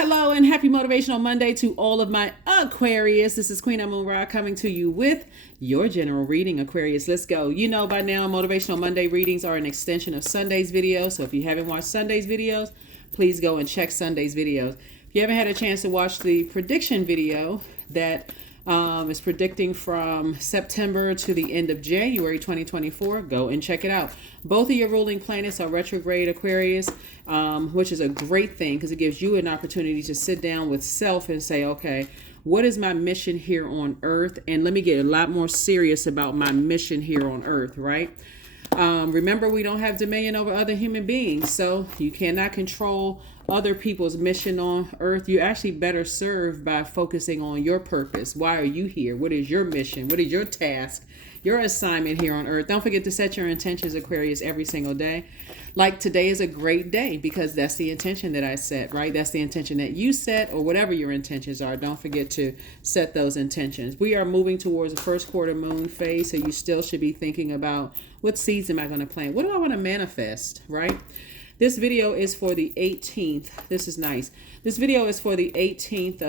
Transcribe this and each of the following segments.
Hello and happy Motivational Monday to all of my Aquarius. This is Queen Amun Ra coming to you with your general reading, Aquarius. Let's go. You know by now, Motivational Monday readings are an extension of Sunday's videos. So if you haven't watched Sunday's videos, please go and check Sunday's videos. If you haven't had a chance to watch the prediction video that is predicting from September to the end of January 2024, go and check it out. Both of your ruling planets are retrograde, Aquarius, which is a great thing because it gives you an opportunity to sit down with self and say, okay, what is my mission here on earth? And let me get a lot more serious about my mission here on earth, right? Remember, we don't have dominion over other human beings, so you cannot control other people's mission on earth. You're actually better served by focusing on your purpose. Why are you here? What is your mission? What is your task? Your assignment here on earth? Don't forget to set your intentions, Aquarius, every single day. Like today is a great day because that's the intention that I set, right? That's the intention that you set, or whatever your intentions are. Don't forget to set those intentions. We are moving towards the first quarter moon phase, so you still should be thinking about what seeds am I going to plant? What do I want to manifest, right? This video is for the 18th. This is nice. This video is for the 18th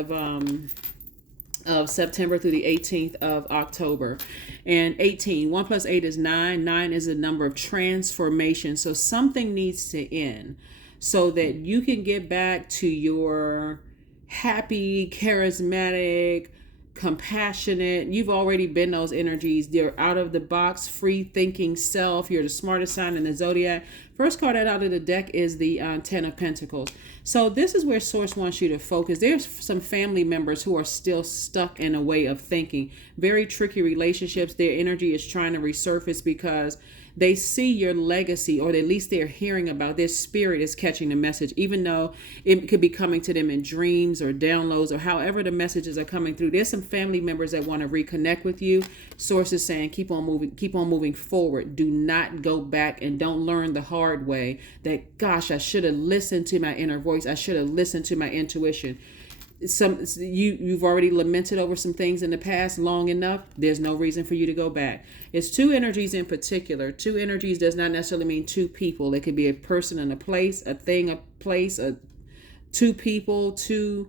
of September through the 18th of October. And 18, 1 plus 8 is 9. 9 is a number of transformation. So something needs to end so that you can get back to your happy, charismatic, compassionate. You've already been those energies. They're out of the box, free thinking self. You're the smartest sign in the zodiac. First card out of the deck is the 10 of Pentacles. So this is where Source wants you to focus. There's some family members who are still stuck in a way of thinking. Very tricky relationships. Their energy is trying to resurface because they see your legacy, or at least they're hearing about. Their spirit is catching the message, even though it could be coming to them in dreams or downloads or however the messages are coming through. There's some family members that want to reconnect with you. Source is saying keep on moving forward. Do not go back and don't learn the hard way that, gosh, I should have listened to my inner voice. I should have listened to my intuition. You've already lamented over some things in the past long enough. There's no reason for you to go back. It's two energies in particular. Two energies does not necessarily mean two people. It could be a person and a place, a thing, a place, two people, two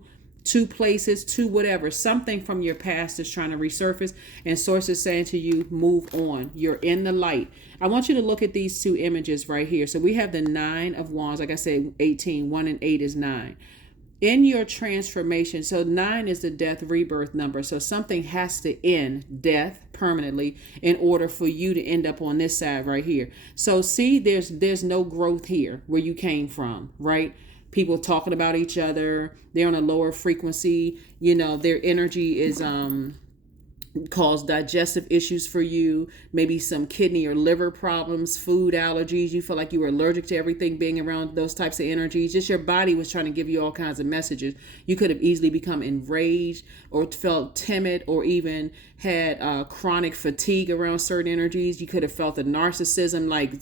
places, two whatever. Something from your past is trying to resurface, and Source is saying to you, move on. You're in the light. I want you to look at these two images right here. So we have the 9 of Wands. Like I said, 18, 1 and 8 is 9. In your transformation, so 9 is the death rebirth number. So something has to end, death, permanently, in order for you to end up on this side right here. So see, there's no growth here where you came from, right? People talking about each other. They're on a lower frequency. You know, their energy is cause digestive issues for you, maybe some kidney or liver problems, food allergies. You feel like you were allergic to everything being around those types of energies. Just your body was trying to give you all kinds of messages. You could have easily become enraged or felt timid, or even had chronic fatigue around certain energies. You could have felt the narcissism like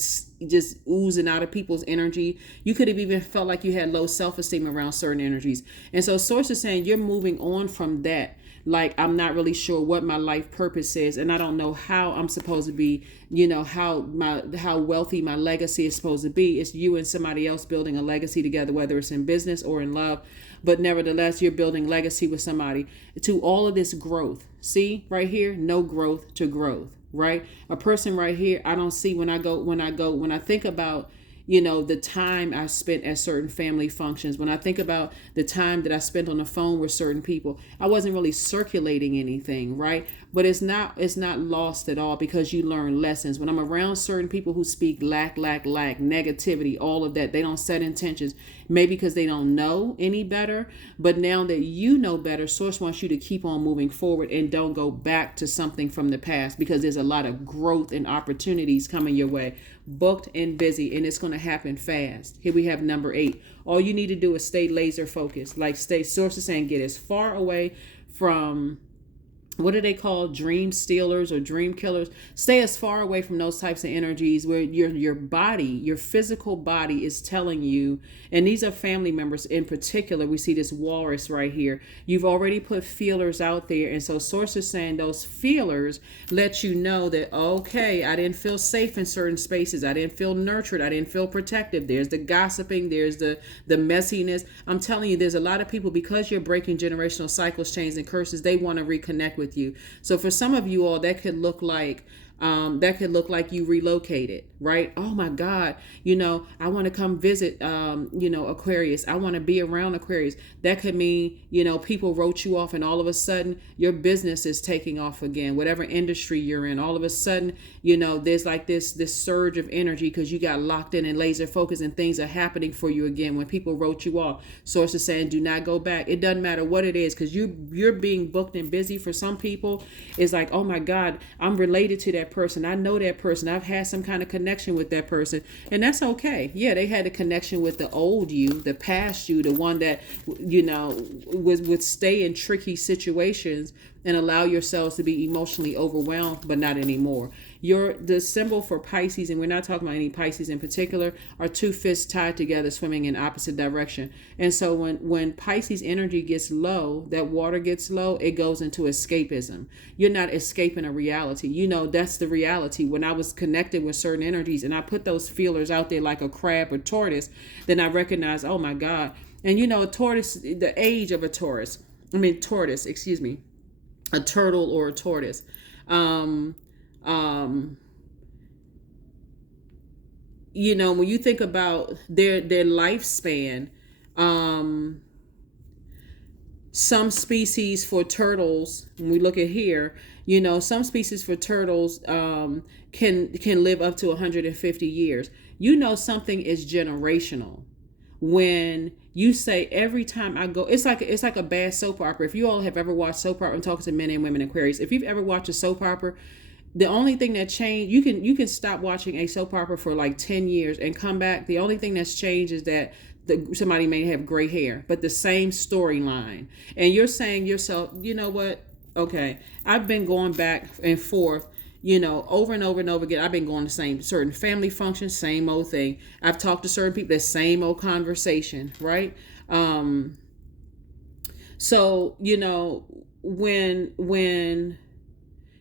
just oozing out of people's energy. You could have even felt like you had low self-esteem around certain energies. And so Source is saying you're moving on from that. Like, I'm not really sure what my life purpose is, and I don't know how I'm supposed to be, how wealthy my legacy is supposed to be. It's you and somebody else building a legacy together, whether it's in business or in love. But nevertheless, you're building legacy with somebody. To all of this growth. See, right here, no growth to growth, right? A person right here, I don't see when I think about the time I spent at certain family functions, when I think about the time that I spent on the phone with certain people, I wasn't really circulating anything, right? But it's not lost at all because you learn lessons. When I'm around certain people who speak lack, negativity, all of that, they don't set intentions, maybe because they don't know any better. But now that you know better, Source wants you to keep on moving forward and don't go back to something from the past, because there's a lot of growth and opportunities coming your way, booked and busy, and it's going to happen fast. Here we have number 8. All you need to do is stay laser focused. Source is saying, get as far away from what do they call dream stealers or dream killers? Stay as far away from those types of energies where your body, your physical body is telling you, and these are family members in particular. We see this walrus right here. You've already put feelers out there, and so source is saying those feelers let you know that, okay, I didn't feel safe in certain spaces. I didn't feel nurtured. I didn't feel protective. There's the gossiping. There's the messiness. I'm telling you, there's a lot of people, because you're breaking generational cycles, chains, and curses, they want to reconnect with you. So for some of you all, that could look like you relocated, right? Oh my God, I want to come visit, Aquarius. I want to be around Aquarius. That could mean, people wrote you off and all of a sudden your business is taking off again, whatever industry you're in. All of a sudden, there's like this surge of energy because you got locked in and laser focused and things are happening for you again. When people wrote you off, source is saying, do not go back. It doesn't matter what it is, because you're being booked and busy. For some people, it's like, oh my God, I'm related to that person. I know that person. I've had some kind of connection with that person, and that's okay. Yeah, they had a connection with the old you, the past you, the one that would stay in tricky situations and allow yourselves to be emotionally overwhelmed, but not anymore. The symbol for Pisces, and we're not talking about any Pisces in particular, are two fists tied together swimming in opposite direction. And so when Pisces energy gets low, that water gets low, it goes into escapism. You're not escaping a reality. That's the reality. When I was connected with certain energies and I put those feelers out there like a crab or tortoise, then I recognize, oh my God. And a tortoise, the age of a tortoise, excuse me, a turtle or a tortoise. When you think about their lifespan, some species for turtles, when we look at here, some species for turtles can live up to 150 years. Something is generational when you say, every time I go, it's like a bad soap opera. If you all have ever watched soap opera, I'm talking to men and women Aquarius. If you've ever watched a soap opera, the only thing that changed, you can stop watching a soap opera for like 10 years and come back. The only thing that's changed is that somebody may have gray hair, but the same storyline. And you're saying yourself, you know what? Okay, I've been going back and forth, over and over and over again. I've been going to certain family functions, same old thing. I've talked to certain people, the same old conversation, right? So, when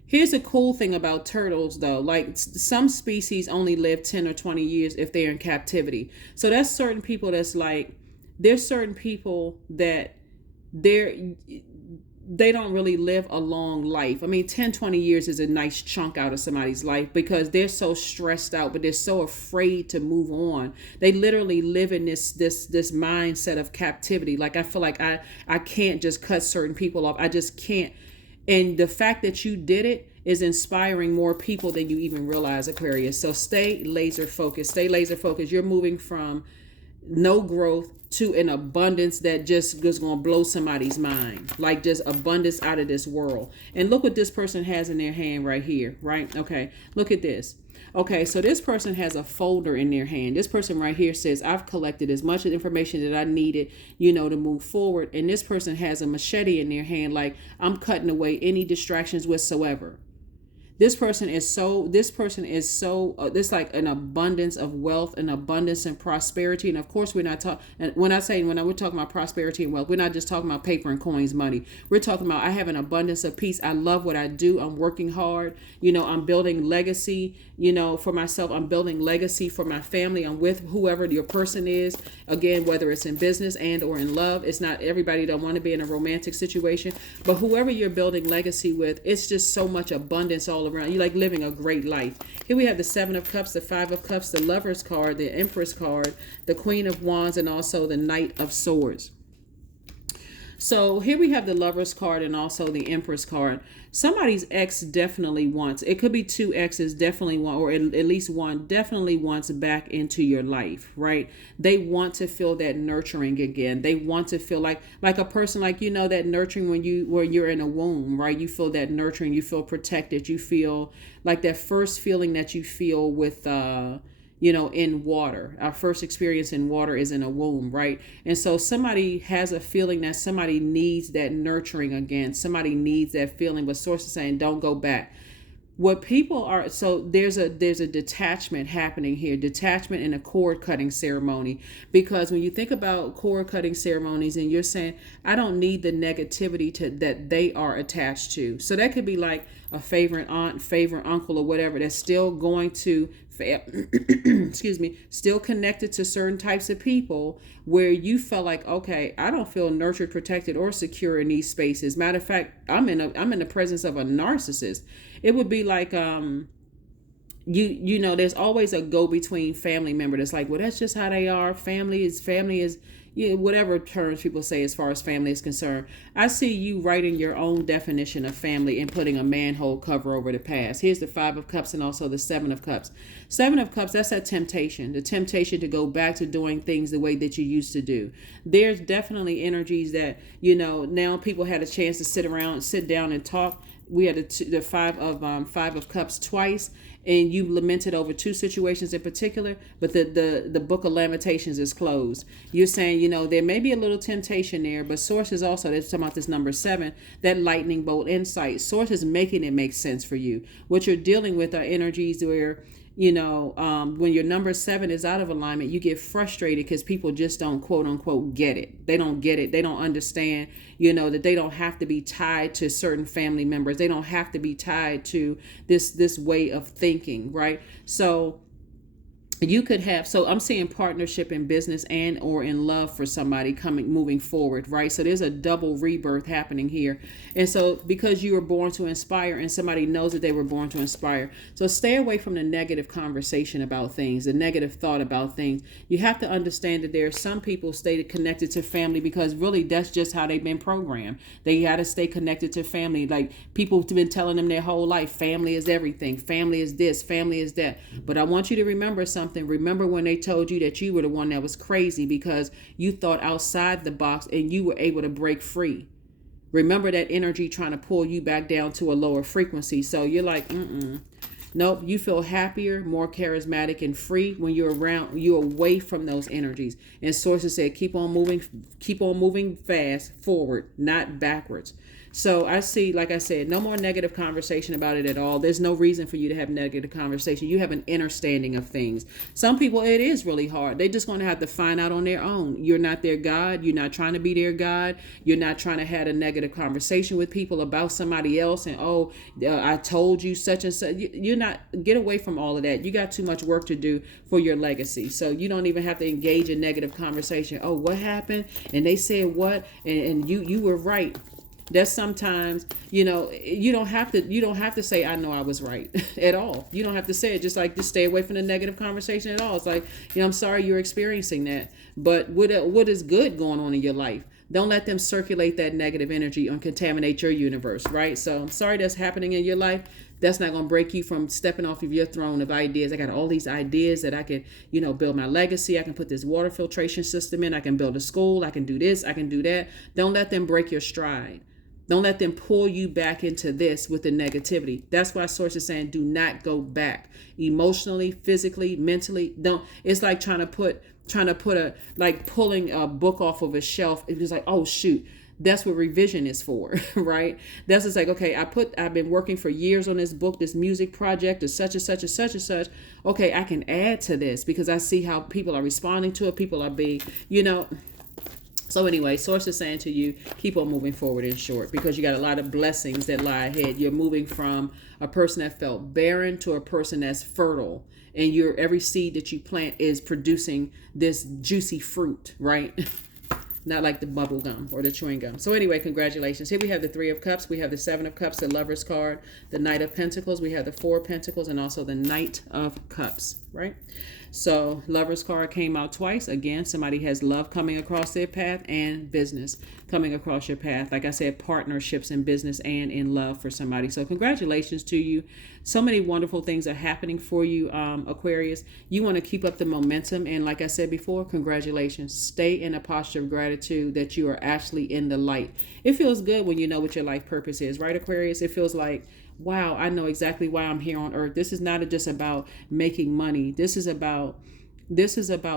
here's a cool thing about turtles, though. Like, some species only live 10 or 20 years if they're in captivity. So that's certain people that's like, there's certain people that they don't really live a long life. 10, 20 years is a nice chunk out of somebody's life because they're so stressed out, but they're so afraid to move on. They literally live in this mindset of captivity. Like, I feel like I can't just cut certain people off. I just can't. And the fact that you did it is inspiring more people than you even realize, Aquarius. So stay laser focused. Stay laser focused. You're moving from no growth to an abundance that just is going to blow somebody's mind. Like, just abundance out of this world. And look what this person has in their hand right here, right? Okay, look at this. Okay, so this person has a folder in their hand. This person right here says, I've collected as much information that I needed, to move forward. And this person has a machete in their hand, like, I'm cutting away any distractions whatsoever. This person is so, there's like an abundance of wealth, an abundance and prosperity. And of course, we're not talking, when we're talking about prosperity and wealth, we're not just talking about paper and coins, money. We're talking about, I have an abundance of peace. I love what I do. I'm working hard. I'm building legacy, for myself. I'm building legacy for my family. I'm with whoever your person is. Again, whether it's in business and or in love, it's not everybody don't want to be in a romantic situation, but whoever you're building legacy with, it's just so much abundance all around. You're like living a great life. Here we have the 7 of Cups, the 5 of Cups, the Lover's card, the Empress card, the Queen of Wands, and also the Knight of Swords. So here we have the Lover's card and also the Empress card. Somebody's ex definitely wants, it could be 2 exes definitely want, or at least one definitely wants back into your life, right? They want to feel that nurturing again. They want to feel like a person, like, that nurturing when you're in a womb, right? You feel that nurturing, you feel protected, you feel like that first feeling that you feel with, in water. Our first experience in water is in a womb, right? And so somebody has a feeling that somebody needs that nurturing again. Somebody needs that feeling, but source is saying, don't go back. What people are, so there's a detachment happening here, detachment in a cord cutting ceremony, because when you think about cord cutting ceremonies and you're saying, I don't need the negativity that they are attached to. So that could be like a favorite aunt, favorite uncle, or whatever, that's still going to excuse me, still connected to certain types of people, where you felt like, okay, I don't feel nurtured, protected, or secure in these spaces. Matter of fact, I'm in the presence of a narcissist. It would be like there's always a go-between family member that's like, well, that's just how they are. Family is whatever terms people say as far as family is concerned. I see you writing your own definition of family and putting a manhole cover over the past. Here's the 5 of Cups and also the 7 of Cups. 7 of Cups, that's that temptation, the temptation to go back to doing things the way that you used to do. There's definitely energies that, now people had a chance to sit down and talk. We had the 5 of Cups twice, and you lamented over 2 situations in particular, but the book of Lamentations is closed. You're saying, there may be a little temptation there, but source is also, they're talking about this number 7, that lightning bolt insight. Source is making it make sense for you. What you're dealing with are energies where, when your number 7 is out of alignment, you get frustrated because people just don't, quote unquote, get it. They don't get it. They don't understand, that they don't have to be tied to certain family members. They don't have to be tied to this way of thinking, right? So you could have, so I'm seeing partnership in business and or in love for somebody moving forward, right? So there's a double rebirth happening here. And so because you were born to inspire and somebody knows that they were born to inspire. So stay away from the negative conversation about things, the negative thought about things. You have to understand that there are some people stay connected to family because really that's just how they've been programmed. They got to stay connected to family. Like people have been telling them their whole life, family is everything. Family is this, family is that. But I want you to remember something. Remember when they told you that you were the one that was crazy because you thought outside the box and you were able to break free. Remember that energy trying to pull you back down to a lower frequency. So you're like, nope, you feel happier, more charismatic and free when you're away from those energies. And sources said, keep on moving fast forward, not backwards. So I see, like I said, no more negative conversation about it at all. There's no reason for you to have negative conversation. You have an understanding of things. Some people, it is really hard. They're just going to have to find out on their own. You're not their God. You're not trying to be their God. You're not trying to have a negative conversation with people about somebody else. And, I told you such and such. You're not, get away from all of that. You got too much work to do for your legacy. So you don't even have to engage in negative conversation. Oh, what happened? And they said what? And you were right. That's sometimes, you don't have to say, I know I was right at all. You don't have to say it. Just stay away from the negative conversation at all. It's like, I'm sorry you're experiencing that, but what is good going on in your life? Don't let them circulate that negative energy and contaminate your universe, right? So I'm sorry that's happening in your life. That's not going to break you from stepping off of your throne of ideas. I got all these ideas that I can, build my legacy. I can put this water filtration system in. I can build a school. I can do this. I can do that. Don't let them break your stride. Don't let them pull you back into this with the negativity. That's why source is saying do not go back emotionally, physically, mentally. Don't. It's like trying to put pulling a book off of a shelf. It's just like, oh shoot. That's what revision is for, right? That's just like, okay, I've been working for years on this book, this music project, or such and such and such and such. Okay, I can add to this because I see how people are responding to it. People are being, So anyway, source is saying to you, keep on moving forward in short, because you got a lot of blessings that lie ahead. You're moving from a person that felt barren to a person that's fertile. And every seed that you plant is producing this juicy fruit, right? Not like the bubble gum or the chewing gum. So anyway, congratulations. Here we have the 3 of Cups. We have the 7 of Cups, the Lover's card, the Knight of Pentacles. We have the 4 of Pentacles and also the Knight of Cups, right? So Lover's card came out twice. Again, somebody has love coming across their path and business coming across your path. Like I said, partnerships in business and in love for somebody. So congratulations to you. So many wonderful things are happening for you, Aquarius. You want to keep up the momentum. And like I said before, congratulations. Stay in a posture of gratitude that you are actually in the light. It feels good when you know what your life purpose is, right, Aquarius? It feels like, wow, I know exactly why I'm here on earth. This is not just about making money. This is about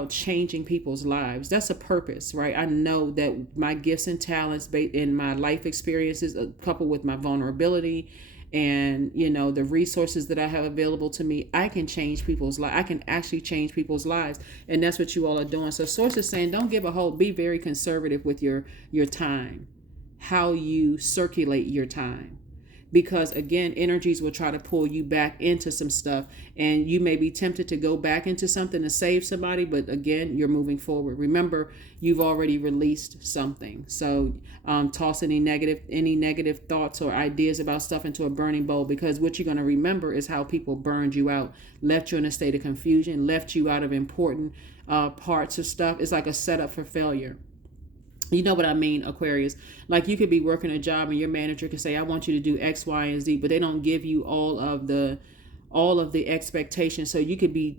changing people's lives. That's a purpose, right? I know that my gifts and talents in my life experiences, coupled with my vulnerability and the resources that I have available to me, I can change people's lives. I can actually change people's lives, and that's what you all are doing. So Source is saying, don't give a whole. Be very conservative with your time, how you circulate your time, because again, energies will try to pull you back into some stuff, and you may be tempted to go back into something to save somebody, but again, you're moving forward. Remember, you've already released something. So toss any negative thoughts or ideas about stuff into a burning bowl, because what you're going to remember is how people burned you out, left you in a state of confusion, left you out of important parts of stuff. It's like a setup for failure. You know what I mean, Aquarius? Like, you could be working a job and your manager could say, I want you to do X, Y, and Z, but they don't give you all of the expectations. So you could be,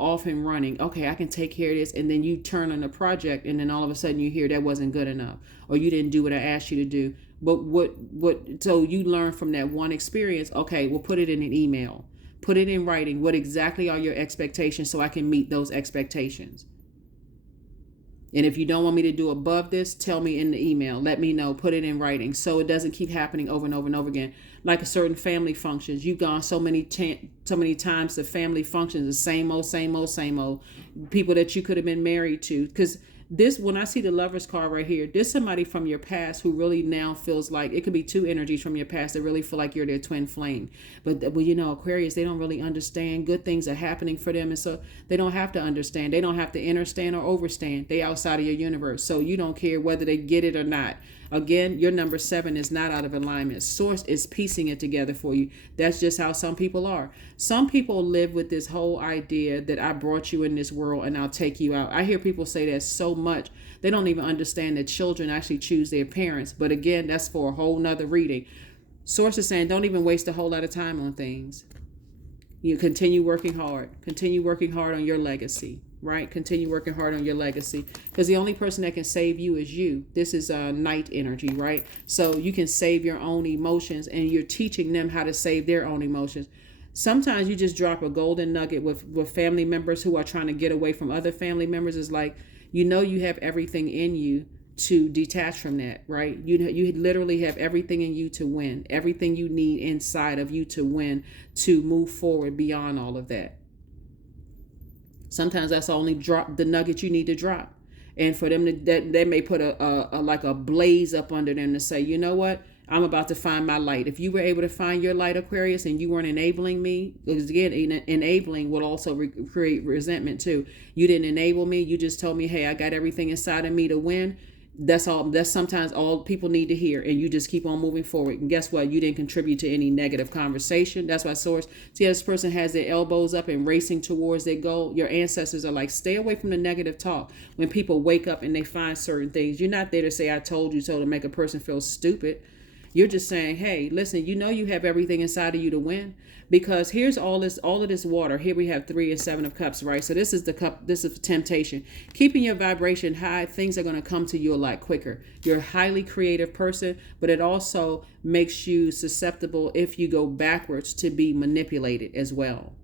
off and running. Okay, I can take care of this. And then you turn on a project, and then all of a sudden you hear that wasn't good enough, or you didn't do what I asked you to do. But so you learn from that one experience. Okay, we'll put it in an email, put it in writing. What exactly are your expectations so I can meet those expectations? And if you don't want me to do above this, tell me in the email. Let me know. Put it in writing so it doesn't keep happening over and over and over again. Like a certain family functions. You've gone so many times to family functions, the same old people that you could have been married to. Because when I see the Lover's card right here, there's somebody from your past who really now feels like, it could be two energies from your past that really feel like you're their twin flame. But Aquarius, they don't really understand. Good things are happening for them, and so they don't have to understand. They don't have to understand or overstand. They outside of your universe, so you don't care whether they get it or not. Again, your number 7 is not out of alignment. Source is piecing it together for you. That's just how some people are. Some people live with this whole idea that I brought you in this world and I'll take you out. I hear people say that so much. They don't even understand that children actually choose their parents. But again, that's for a whole nother reading. Source is saying, don't even waste a whole lot of time on things. You continue working hard. Continue working hard on your legacy. Right? Continue working hard on your legacy, because the only person that can save you is you. This is night energy, right? So you can save your own emotions, and you're teaching them how to save their own emotions. Sometimes you just drop a golden nugget with family members who are trying to get away from other family members. It's like, you have everything in you to detach from that, right? You literally have everything in you to win, everything you need inside of you to win, to move forward beyond all of that. Sometimes that's only the nugget you need to drop. And for them they may put a blaze up under them to say, you know what? I'm about to find my light. If you were able to find your light, Aquarius, and you weren't enabling me, because again, enabling will also create resentment too. You didn't enable me. You just told me, hey, I got everything inside of me to win. That's all. That's sometimes all people need to hear, and you just keep on moving forward. And guess what? You didn't contribute to any negative conversation. That's why Source. See, this person has their elbows up and racing towards their goal. Your ancestors are like, stay away from the negative talk. When people wake up and they find certain things, you're not there to say, I told you so, to make a person feel stupid. You're just saying, hey, listen, you have everything inside of you to win, because here's all of this water. Here we have 3 and 7 of cups, right? So this is the cup. This is temptation. Keeping your vibration high, things are going to come to you a lot quicker. You're a highly creative person, but it also makes you susceptible, if you go backwards, to be manipulated as well.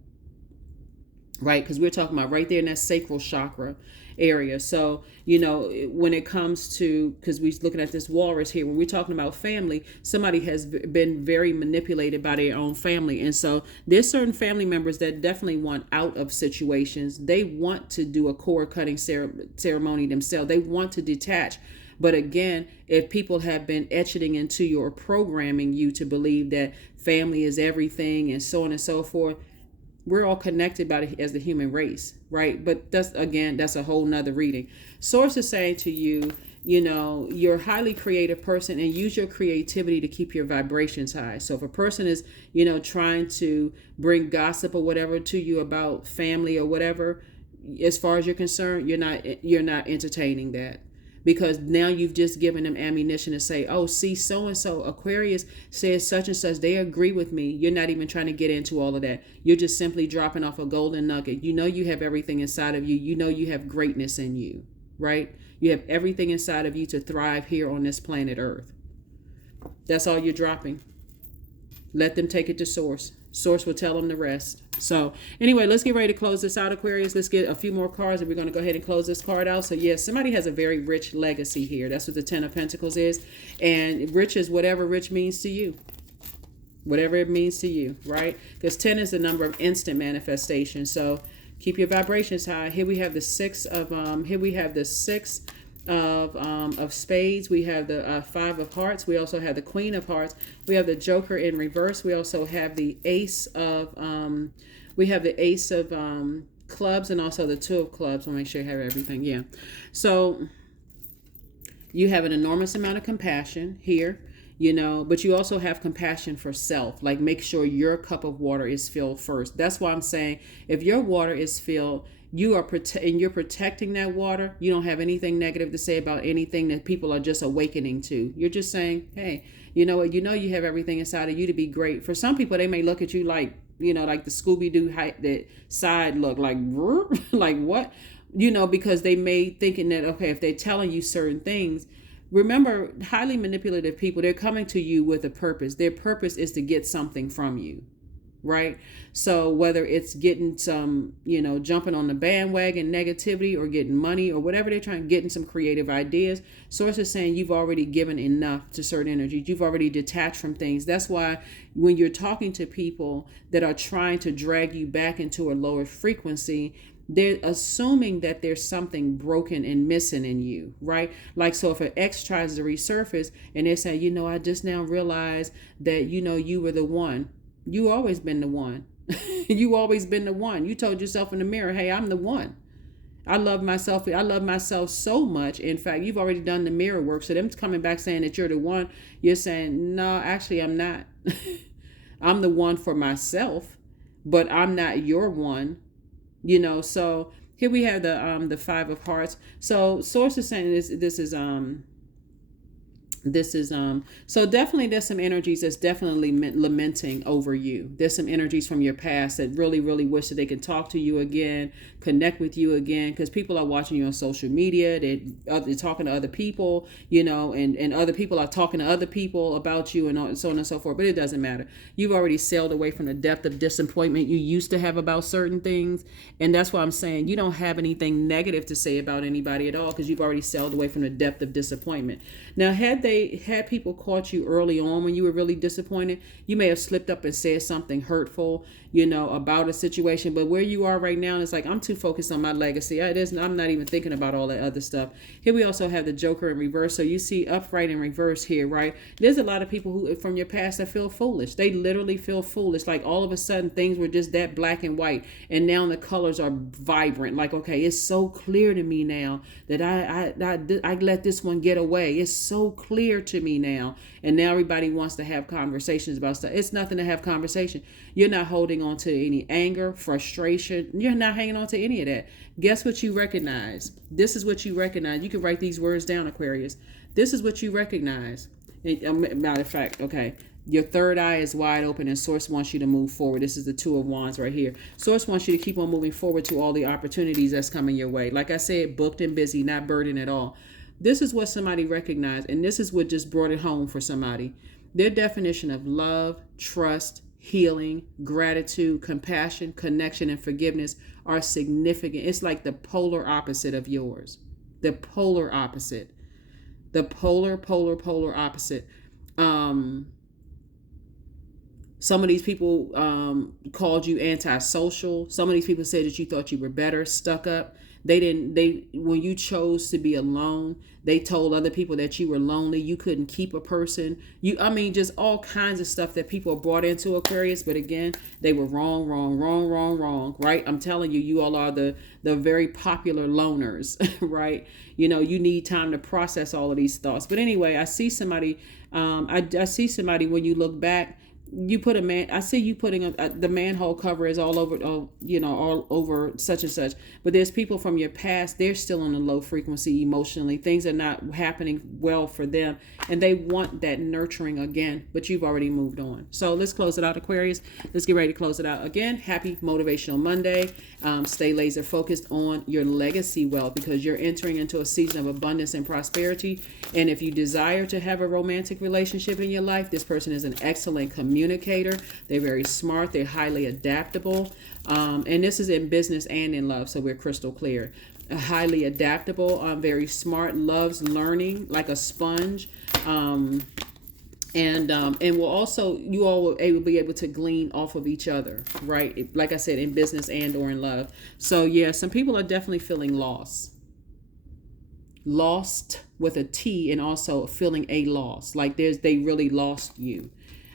Right? Because we're talking about right there in that sacral chakra area. So, when it comes to, because we're looking at this walrus here, when we're talking about family, somebody has been very manipulated by their own family. And so there's certain family members that definitely want out of situations. They want to do a cord cutting ceremony themselves. They want to detach. But again, if people have been etching into your programming you to believe that family is everything and so on and so forth, we're all connected as the human race, right? But that's a whole nother reading. Source is saying to you, you're a highly creative person, and use your creativity to keep your vibrations high. So if a person is, trying to bring gossip or whatever to you about family or whatever, as far as you're concerned, you're not entertaining that. Because now you've just given them ammunition to say, oh, see, so-and-so, Aquarius says such and such. They agree with me. You're not even trying to get into all of that. You're just simply dropping off a golden nugget. You have everything inside of you. You have greatness in you, right? You have everything inside of you to thrive here on this planet Earth. That's all you're dropping. Let them take it to source. Source will tell them the rest. So anyway, let's get ready to close this out, Aquarius. Let's get a few more cards and we're going to go ahead and close this card out. So yes, somebody has a very rich legacy here. That's what the Ten of Pentacles is. And rich is whatever rich means to you. Whatever it means to you, right? Because 10 is the number of instant manifestation. So keep your vibrations high. Here we have the six of spades. We have the five of hearts. We also have the queen of hearts. We have the joker in reverse. We also have the ace of clubs, and also the two of clubs. I'll make sure you have everything. Yeah. So you have an enormous amount of compassion here. But you also have compassion for self. Like, make sure your cup of water is filled first. That's why I'm saying, if your water is filled, you're protecting that water. You don't have anything negative to say about anything that people are just awakening to. You're just saying, hey, you know what? You have everything inside of you to be great. For some people, they may look at you like, like the Scooby-Doo that side look, like, like what? Because they may thinking that, okay, if they're telling you certain things. Remember, highly manipulative people, they're coming to you with a purpose. Their purpose is to get something from you, right? So whether it's getting some, jumping on the bandwagon negativity, or getting money, or whatever they're trying, getting some creative ideas, Source is saying you've already given enough to certain energies. You've already detached from things. That's why when you're talking to people that are trying to drag you back into a lower frequency, they're assuming that there's something broken and missing in you, right? Like, so if an ex tries to resurface and they're saying, I just now realized that, you were the one. You always been the one. You always been the one. You told yourself in the mirror, hey, I'm the one. I love myself. I love myself so much. In fact, you've already done the mirror work. So them coming back saying that you're the one, you're saying, no, actually, I'm not. I'm the one for myself, but I'm not your one. So here we have the five of hearts. So Source is saying this is so definitely there's some energies that's definitely lamenting over you. There's some energies from your past that really, really wish that they could talk to you again, connect with you again, because people are watching you on social media. They're talking to other people, and other people are talking to other people about you, and so on and so forth. But it doesn't matter. You've already sailed away from the depth of disappointment you used to have about certain things. And that's why I'm saying you don't have anything negative to say about anybody at all, because you've already sailed away from the depth of disappointment. Now, had people caught you early on when you were really disappointed, you may have slipped up and said something hurtful, about a situation. But where you are right now, it's like, I'm too focused on my legacy. I'm not even thinking about all that other stuff. Here we also have the joker in reverse. So you see upright in reverse here, right? There's a lot of people who from your past that feel foolish. They literally feel foolish. Like, all of a sudden things were just that black and white, and now the colors are vibrant. Like, okay, it's so clear to me now that I let this one get away. It's so clear to me now. And now everybody wants to have conversations about stuff. It's nothing to have conversation. You're not holding on to any anger, frustration. You're not hanging on to any of that. Guess what you recognize? This is what you recognize. You can write these words down, Aquarius. This is what you recognize. Matter of fact, okay. Your third eye is wide open, and Source wants you to move forward. This is the Two of Wands right here. Source wants you to keep on moving forward to all the opportunities that's coming your way. Like I said, booked and busy, not burdened at all. This is what somebody recognized, and this is what just brought it home for somebody. Their definition of love, trust, healing, gratitude, compassion, connection, and forgiveness are significant. It's like the polar opposite of yours. The polar opposite. The polar opposite. Some of these people called you antisocial. Some of these people said that you thought you were better, stuck up. When you chose to be alone, they told other people that you were lonely. You couldn't keep a person. Just all kinds of stuff that people brought into Aquarius. But again, they were wrong, right? I'm telling you, you all are the very popular loners, right? You need time to process all of these thoughts. But anyway, I see somebody, I see somebody when you look back, you put a man, I see you putting the manhole cover is all over, all over such and such. But there's people from your past, they're still on a low frequency emotionally. Things are not happening well for them, and they want that nurturing again, but you've already moved on. So let's close it out, Aquarius. Let's get ready to close it out. Again, happy Motivational Monday. Stay laser focused on your legacy wealth, because you're entering into a season of abundance and prosperity. And if you desire to have a romantic relationship in your life, this person is an excellent communicator. communicator. They're very smart. They're highly adaptable. And this is in business and in love, so we're crystal clear. Highly adaptable, very smart, loves learning like a sponge. And will also, you all will be able to glean off of each other, right? Like I said, in business and or in love. So yeah, some people are definitely feeling lost with a T, and also feeling a loss, like they really lost you.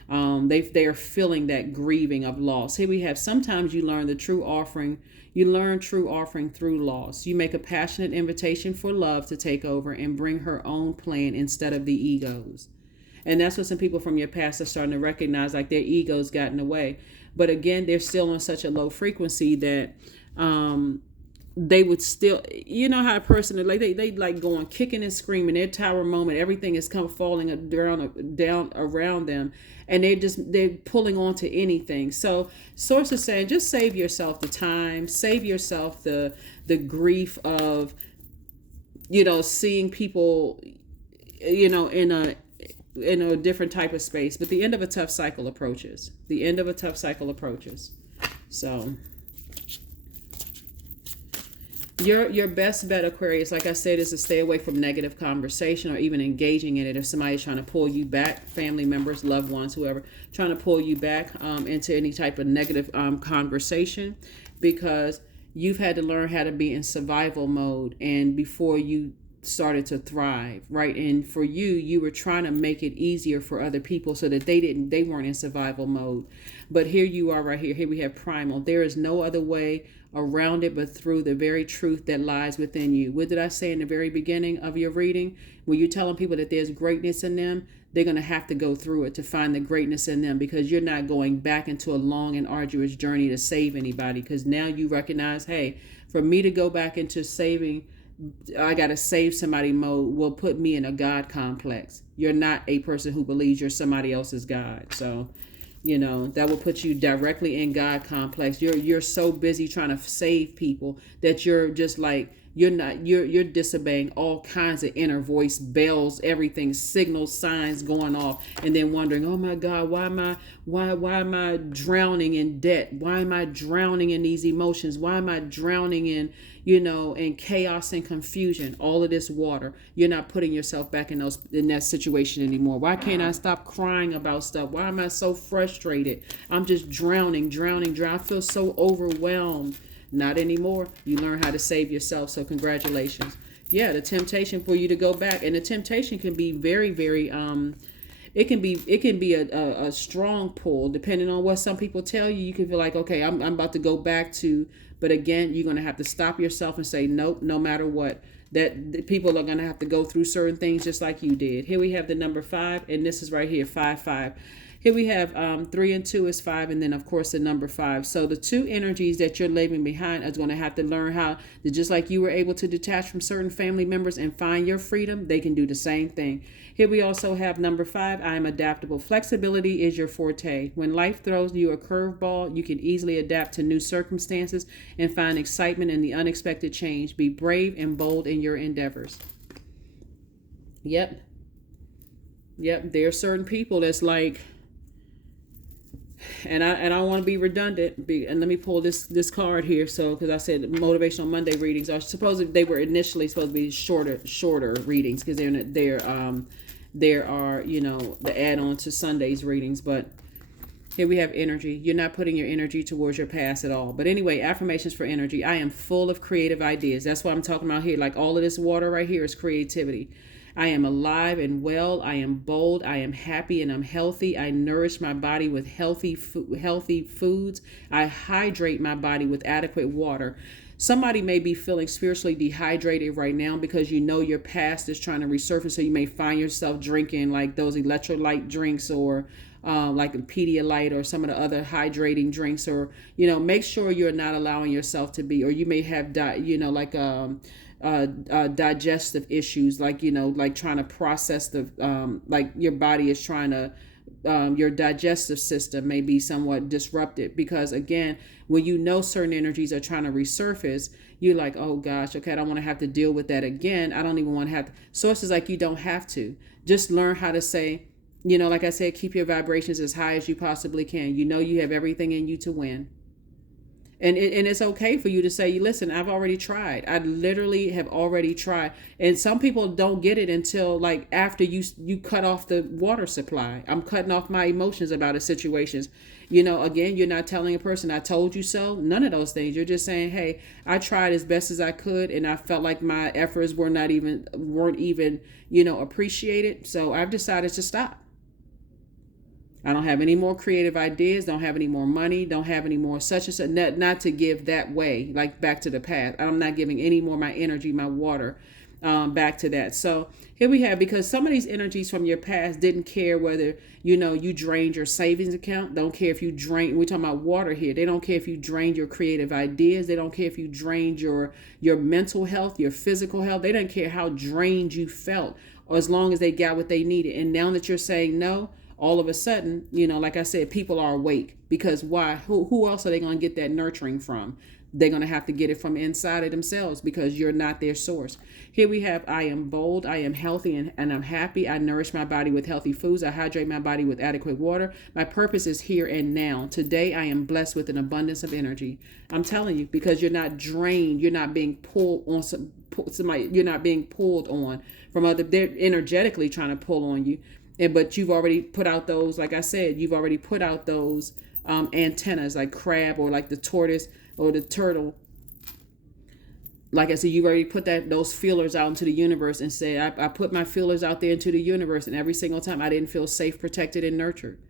They are feeling that grieving of loss. Here we have, sometimes you learn true offering through loss. You make a passionate invitation for love to take over and bring her own plan instead of the egos. And that's what some people from your past are starting to recognize, like their egos got in the way. But again, they're still on such a low frequency that they would still, you know how a person, like they like going kicking and screaming, their tower moment, everything is falling down around them, and they're pulling on to anything. So source is saying, just save yourself the time, save yourself the grief of, seeing people, in a different type of space. But the end of a tough cycle approaches. So your best bet, Aquarius, like I said, is to stay away from negative conversation or even engaging in it. If somebody's trying to pull you back, family members, loved ones, whoever, trying to pull you back into any type of negative conversation, because you've had to learn how to be in survival mode, and before you started to thrive, right? And for you were trying to make it easier for other people so that they weren't in survival mode. But here you are right here. Here we have primal. There is no other way around it but through the very truth that lies within you. What did I say in the very beginning of your reading? When you're telling people that there's greatness in them, they're going to have to go through it to find the greatness in them, because you're not going back into a long and arduous journey to save anybody. Because now you recognize, hey, for me to go back into saving, I got to save somebody mode will put me in a God complex. You're not a person who believes you're somebody else's God. So, that will put you directly in God complex. You're so busy trying to save people that you're just like, you're disobeying all kinds of inner voice, bells, everything, signals, signs going off, and then wondering, oh my God, why am I drowning in debt? Why am I drowning in these emotions? Why am I drowning in chaos and confusion? All of this water. You're not putting yourself back in that situation anymore. Why can't I stop crying about stuff? Why am I so frustrated? I'm just drowning. I feel so overwhelmed. Not anymore. You learn how to save yourself. So congratulations. Yeah, the temptation for you to go back, and the temptation can be very, very it can be a strong pull depending on what some people tell you. You can feel like, okay, I'm about to go back to, but again, you're going to have to stop yourself and say, nope, no matter what. That people are going to have to go through certain things just like you did. Here we have the number 5, and this is right here, 5-5. Here we have 3 and 2 is 5, and then of course the number 5. So the two energies that you're leaving behind are going to have to learn how to, just like you were able to detach from certain family members and find your freedom, they can do the same thing. Here we also have number 5. I am adaptable. Flexibility is your forte. When life throws you a curveball, you can easily adapt to new circumstances and find excitement in the unexpected change. Be brave and bold in your endeavors. Yep. There are certain people that's like, and I want to be redundant, and let me pull this card here. So, because I said Motivational Monday readings are they were initially supposed to be shorter readings, because there are the add-on to Sunday's readings. But here we have energy. You're not putting your energy towards your past at all. But anyway, affirmations for energy. I am full of creative ideas. That's what I'm talking about here. Like all of this water right here is creativity. I am alive and well. I am bold. I am happy and I'm healthy. I nourish my body with healthy foods. I hydrate my body with adequate water. Somebody may be feeling spiritually dehydrated right now because your past is trying to resurface. So you may find yourself drinking like those electrolyte drinks, or like a Pedialyte or some of the other hydrating drinks, or make sure you're not allowing yourself to be, or you may have digestive issues, like trying to process the like your body is trying to your digestive system may be somewhat disrupted, because again, when certain energies are trying to resurface, you're like, oh gosh, okay, I don't want to have to deal with that again. I don't even want to have to. Sources like, you don't have to. Just learn how to say, You know, like I said, keep your vibrations as high as you possibly can. You know you have everything in you to win. And it's okay for you to say, listen, I've already tried. I literally have already tried. And some people don't get it until like after you cut off the water supply. I'm cutting off my emotions about a situation. You know, again, you're not telling a person, I told you so. None of those things. You're just saying, hey, I tried as best as I could, and I felt like my efforts weren't even, appreciated. So I've decided to stop. I don't have any more creative ideas, don't have any more money, don't have any more such and such, not to give that way, like back to the past. I'm not giving any more my energy, my water, back to that. So here we have, because some of these energies from your past didn't care whether, you drained your savings account. Don't care if you drained, we're talking about water here. They don't care if you drained your creative ideas. They don't care if you drained your mental health, your physical health. They don't care how drained you felt, or as long as they got what they needed. And now that you're saying no, all of a sudden, like I said, people are awake. Because why? Who else are they going to get that nurturing from? They're going to have to get it from inside of themselves, because you're not their source. Here we have, I am bold, I am healthy, and I'm happy. I nourish my body with healthy foods. I hydrate my body with adequate water. My purpose is here and now. Today, I am blessed with an abundance of energy. I'm telling you, because you're not drained. You're not being pulled on somebody. You're not being pulled on from other. They're energetically trying to pull on you. But you've already put out those, like I said, you've already put out those antennas, like crab or like the tortoise or the turtle. Like I said, you've already put those feelers out into the universe and said, I put my feelers out there into the universe, and every single time I didn't feel safe, protected, and nurtured.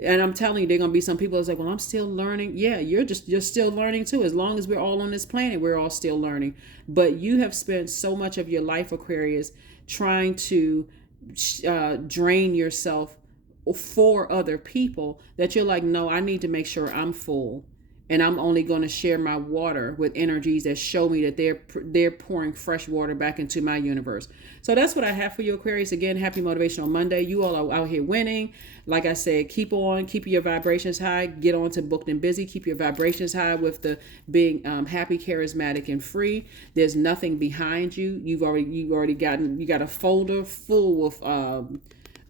And I'm telling you, there are going to be some people that's like, well, I'm still learning. Yeah, you're still learning too. As long as we're all on this planet, we're all still learning. But you have spent so much of your life, Aquarius, trying to drain yourself for other people, that you're like, no, I need to make sure I'm full, and I'm only going to share my water with energies that show me that they're pouring fresh water back into my universe. So that's what I have for you, Aquarius. Again, happy Motivational Monday. You all are out here winning. Like I said, keep your vibrations high. Get on to Booked and Busy. Keep your vibrations high with the being happy, charismatic, and free. There's nothing behind you. You got a folder full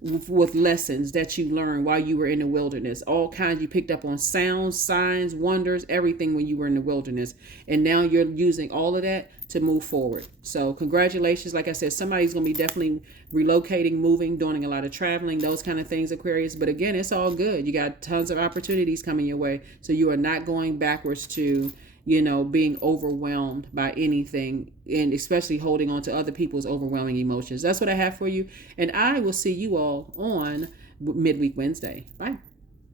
with lessons that you learned while you were in the wilderness. All kinds you picked up on, sounds, signs, wonders, everything when you were in the wilderness. And now you're using all of that to move forward. So congratulations. Like I said, somebody's going to be definitely relocating, moving, doing a lot of traveling, those kind of things, Aquarius. But again, it's all good. You got tons of opportunities coming your way. So you are not going backwards to, being overwhelmed by anything, and especially holding on to other people's overwhelming emotions. That's what I have for you. And I will see you all on Midweek Wednesday. Bye.